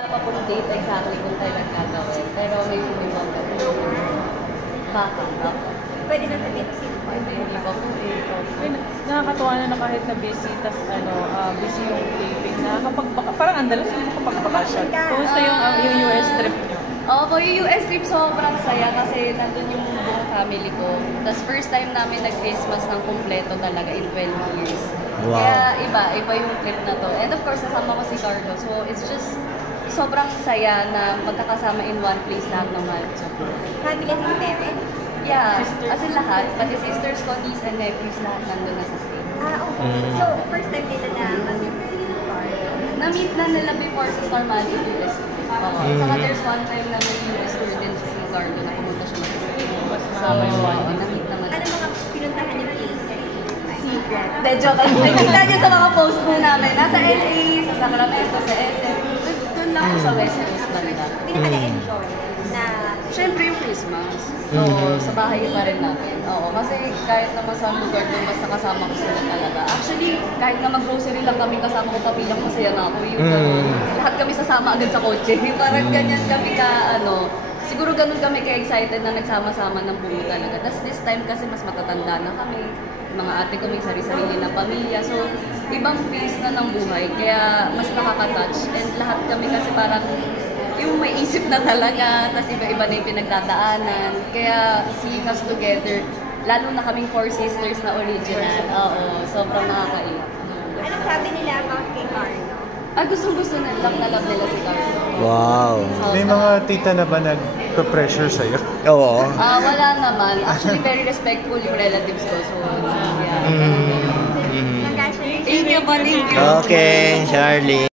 Wala pa pong date exactly kung kailan gagawin. Pero may mga baka. Pwede na sabihin si Pwede, hindi pa po Nakakatuwa na kahit na busy, tas busy yung taping na parang andalos yung makapagbakasyon. Kumusta yung US trip nyo? Oo, yung US trip sobrang saya kasi nandun yung buong family ko. Tapos first time namin nag-Christmas ng kumpleto talaga in 12 years. Wow. Kaya iba yung trip na to. And of course, nasama ko si Carlo. So it's just sobrang saya na magkakasama in one place lahat ng mahal ko. Family and parents? Yeah, as in lahat. Pati sisters ko, niece and nephews, lahat nandun na sa States. Okay. So, first time nila na mag-meet si Carlo? Na-meet na nila before sa Star Magic US. Oo. Saka there's one time na may US tour din si Carlo na pumunta siya mag-US. So, na-meet naman. Ano mga pinuntahan niyo place? Secret. De, joke. Nakita niyo sa mga post po namin. Nasa LA, sa Sacramento, sa SM. Doon lang sa West Coast banda. Hindi na enjoy na... Siyempre yung Christmas. Oo, sa bahay pa rin natin. Oo, kasi kahit naman sa lugar doon, basta kasama ko sila talaga. Actually, kahit na mag-grocery lang kami, kasama ko pabilang masaya na ako. Yung lahat kami sasama agad sa kotse. Parang ganyan kami siguro ganun kami ka-excited na nagsama-sama ng buo talaga. Tapos this time kasi mas matatanda na kami. Mga ate ko may sarili-sarili na pamilya. So, ibang phase na ng buhay. Kaya mas nakaka-touch. And lahat kami kasi parang yung may isip na talaga, tapos iba-iba na yung pinagdadaanan. Kaya seeing us together, lalo na kaming four sisters na original. Oo, sobrang nakakaiyak. Ano sabi nila about kay Carlo? Gustong-gusto na love nila si Carlo. Wow. May mga tita na ba nag-pressure sa'yo? Oo. Wala naman. Actually, very respectful yung relatives ko. So, yeah. Congratulations. Thank you. Okay, Charlie.